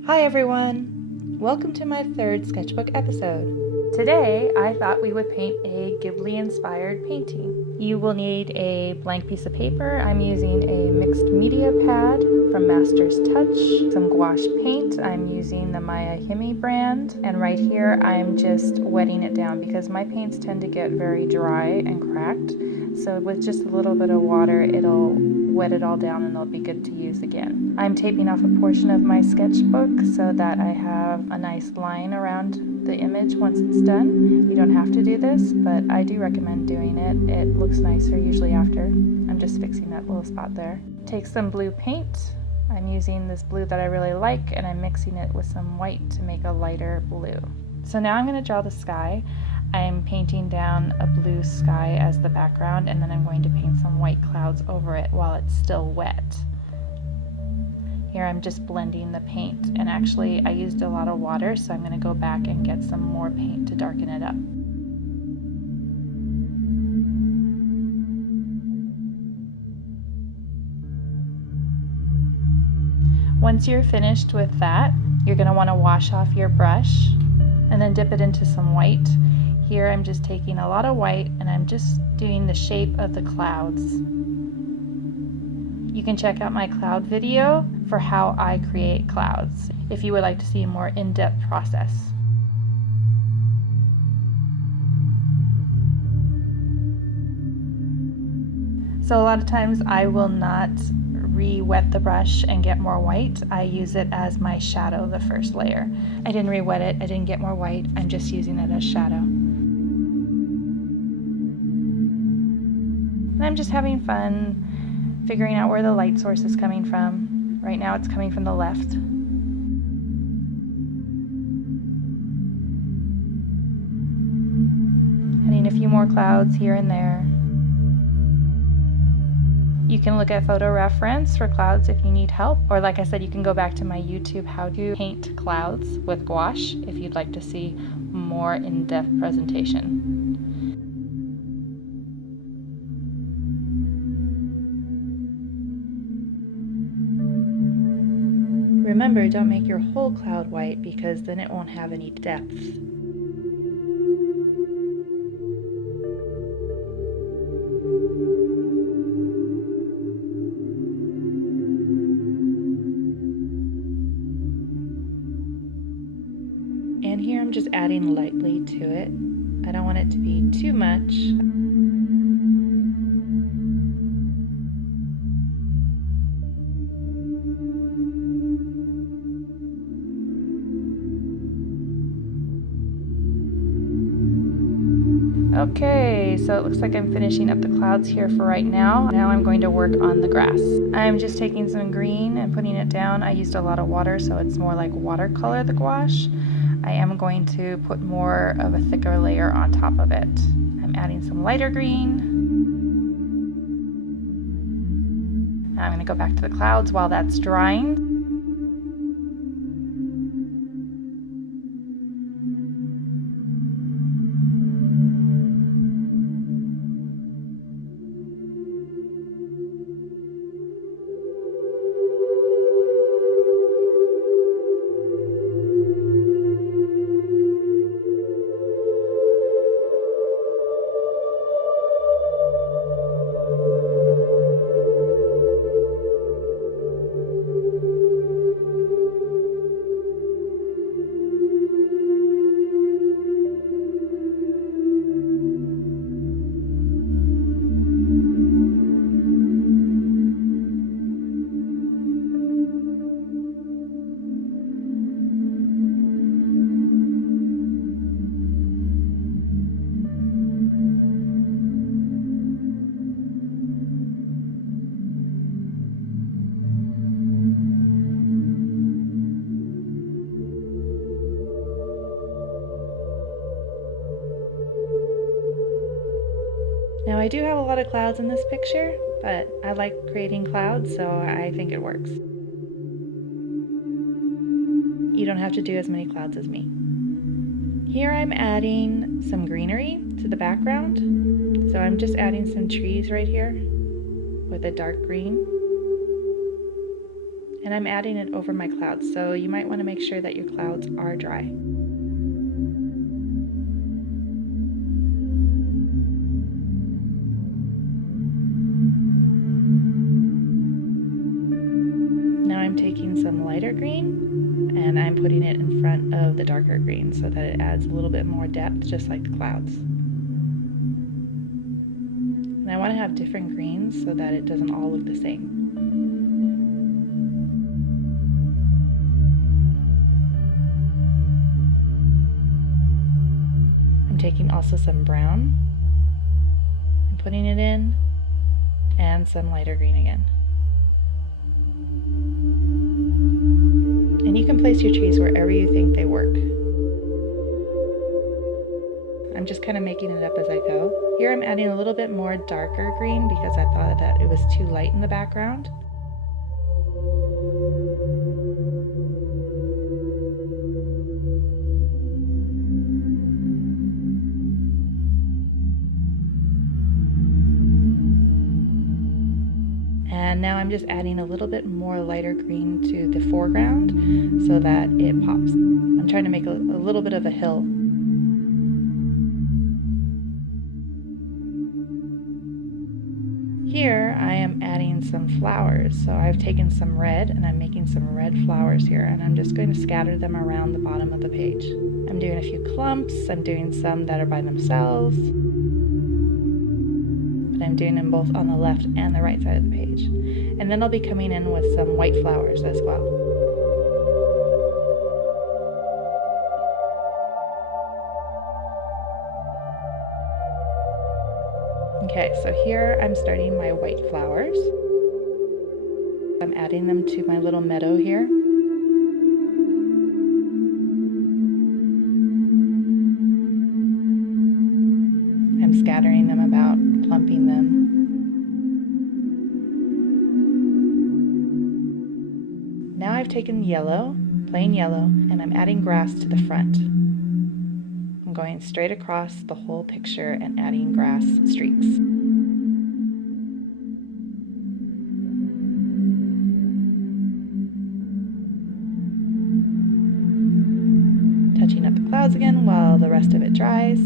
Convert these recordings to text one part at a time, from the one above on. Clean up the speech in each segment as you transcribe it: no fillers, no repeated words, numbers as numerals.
Hi everyone! Welcome to my third sketchbook episode. Today I thought we would paint a Ghibli inspired painting. You will need a blank piece of paper. I'm using a mixed media pad from Master's Touch, some gouache paint. I'm using the HIMI brand, and right here I'm just wetting it down because my paints tend to get very dry and cracked. So with just a little bit of water, it'll wet it all down and it'll be good to use again. I'm taping off a portion of my sketchbook so that I have a nice line around the image once it's done. You don't have to do this, but I do recommend doing it. It looks nicer usually after. I'm just fixing that little spot there. Take some blue paint. I'm using this blue that I really like, and I'm mixing it with some white to make a lighter blue. So now I'm going to draw the sky. I'm painting down a blue sky as the background, and then I'm going to paint some white clouds over it while it's still wet. Here I'm just blending the paint, and actually I used a lot of water, so I'm going to go back and get some more paint to darken it up. Once you're finished with that, you're going to want to wash off your brush and then dip it into some white. Here I'm just taking a lot of white and I'm just doing the shape of the clouds. You can check out my cloud video for how I create clouds if you would like to see a more in-depth process. So a lot of times I will not re-wet the brush and get more white. I use it as my shadow, the first layer. I didn't re-wet it, I didn't get more white, I'm just using it as shadow. And I'm just having fun figuring out where the light source is coming from. Right now it's coming from the left. Adding a few more clouds here and there. You can look at photo reference for clouds if you need help, or like I said, you can go back to my YouTube how to paint clouds with gouache if you'd like to see more in-depth presentation. Remember, don't make your whole cloud white because then it won't have any depth. And here I'm just adding lightly to it. I don't want it to be too much. Okay, so it looks like I'm finishing up the clouds here for right now. Now I'm going to work on the grass. I'm just taking some green and putting it down. I used a lot of water, so it's more like watercolor, the gouache. I am going to put more of a thicker layer on top of it. I'm adding some lighter green. Now I'm going to go back to the clouds while that's drying. Now I do have a lot of clouds in this picture, but I like creating clouds, so I think it works. You don't have to do as many clouds as me. Here I'm adding some greenery to the background. So I'm just adding some trees right here with a dark green. And I'm adding it over my clouds, so you might want to make sure that your clouds are dry. Now I'm taking some lighter green and I'm putting it in front of the darker green so that it adds a little bit more depth, just like the clouds. And I want to have different greens so that it doesn't all look the same. I'm taking also some brown and putting it in, and some lighter green again. And you can place your trees wherever you think they work. I'm just kind of making it up as I go. Here I'm adding a little bit more darker green because I thought that it was too light in the background. And now I'm just adding a little bit more lighter green to the foreground so that it pops. I'm trying to make a little bit of a hill. Here I am adding some flowers. So I've taken some red and I'm making some red flowers here, and I'm just going to scatter them around the bottom of the page. I'm doing a few clumps, I'm doing some that are by themselves. I'm doing them both on the left and the right side of the page. And then I'll be coming in with some white flowers as well. Okay, so here I'm starting my white flowers. I'm adding them to my little meadow here. I'm scattering them about, clumping them. Now I've taken yellow, plain yellow, and I'm adding grass to the front. I'm going straight across the whole picture and adding grass streaks. Touching up the clouds again while the rest of it dries.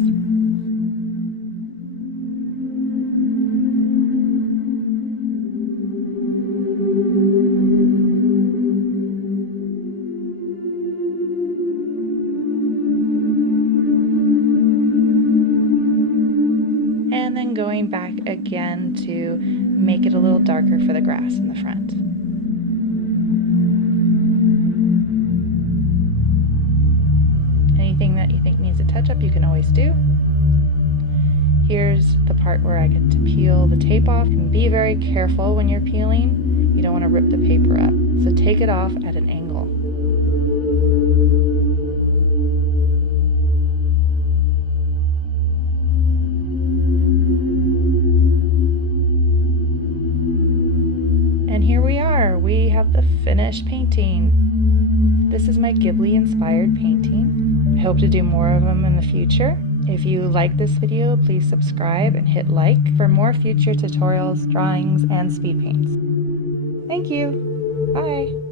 And then going back again to make it a little darker for the grass in the front. Anything that you think needs a touch-up, you can always do. Here's the part where I get to peel the tape off. And be very careful when you're peeling. You don't want to rip the paper up. So take it off at an angle. And here we are. We have the finished painting. This is my Ghibli Inspired painting. I hope to do more of them in the future. If you like this video, please subscribe and hit like for more future tutorials, drawings, and speed paints. Thank you. Bye.